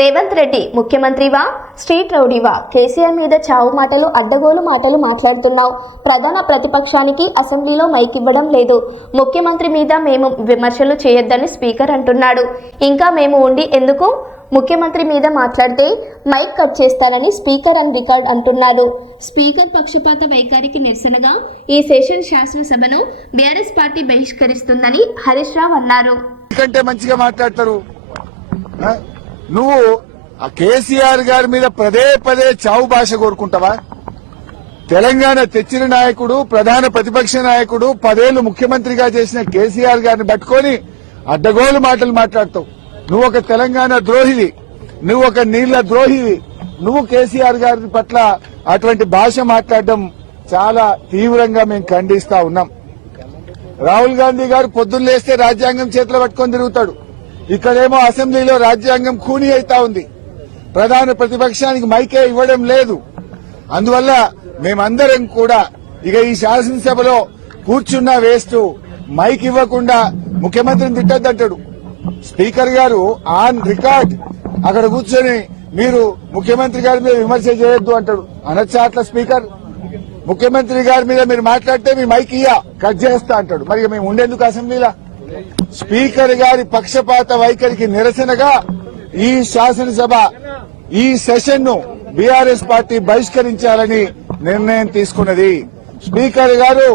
రేవంత్ రెడ్డి ముఖ్యమంత్రివా? స్ట్రీట్ రౌడీవా? కేసీఆర్ మీద చావు మాటలు అడ్డగోలు మాటలు మాట్లాడుతున్నావు. ప్రధాన ప్రతిపక్షానికి అసెంబ్లీలో మైక్ ఇవ్వడం లేదు. ముఖ్యమంత్రి మీద మేము విమర్శలు చేయొద్దని స్పీకర్ అంటున్నాడు. ఇంకా మేము ఉండి ఎందుకు? ముఖ్యమంత్రి మీద మాట్లాడితే మైక్ కట్ చేస్తానని స్పీకర్ అండ్ రికార్డ్ అంటున్నారు స్పీకర్ పక్షపాత వైఖరికి నిరసనగా ఈ సెషన్ శాసనసభను బీఆర్ఎస్ పార్టీ బహిష్కరిస్తుందని హరీష్ రావు అన్నారు. కంటే మంచిగా మాట్లాడతారు. నువ్వు ఆ కేసీఆర్ గారి మీద పదే పదే చావు భాష కోరుకుంటావా? తెలంగాణ తెచ్చిన నాయకుడు ప్రధాన ప్రతిపక్ష నాయకుడు పదేళ్ళు ముఖ్యమంత్రిగా చేసిన కేసీఆర్ గారిని పట్టుకొని అడ్డగోలు మాటలు మాట్లాడతావు. నువ్వు ఒక తెలంగాణ ద్రోహివి. నువ్వు ఒక నీళ్ళ ద్రోహివి. నువ్వు కేసీఆర్ గారి పట్ల అటువంటి భాష మాట్లాడడం చాలా తీవ్రంగా మేము ఖండిస్తా ఉన్నాం. రాహుల్ గాంధీ గారు పొద్దున్న లేస్తే రాజ్యాంగం చేతిలో పట్టుకొని తిరుగుతాడు. ఇక్కడేమో అసెంబ్లీలో రాజ్యాంగం ఖూనీ అయితా ఉంది. ప్రధాన ప్రతిపక్షానికి మైకే ఇవ్వడం లేదు. అందువల్ల మేమందరం కూడా ఇక ఈ శాసనసభలో కూర్చున్నా వేస్ట్ మైక్ ఇవ్వకుండా ముఖ్యమంత్రిని తిట్టద్దంటాడు. స్పీకర్ గారు ఆన్ రికార్డ్. అక్కడ కూర్చొని మీరు ముఖ్యమంత్రి గారి మీద విమర్శ చేయొద్దు అంటాడు. అనొచ్చా అట్లా స్పీకర్? ముఖ్యమంత్రి గారి మీద మీరు మాట్లాడితే మీ మైక్ ఇయ్యా కట్ చేస్తా అంటాడు. మరి మేము ఉండేందుకు అసెంబ్లీలో? స్పీకర్ గారి పక్షపాత వైఖరికి నిరసనగా ఈ శాసనసభ ఈ సెషన్ను బీఆర్ఎస్ పార్టీ బహిష్కరించాలని నిర్ణయం తీసుకున్నది. స్పీకర్ గారు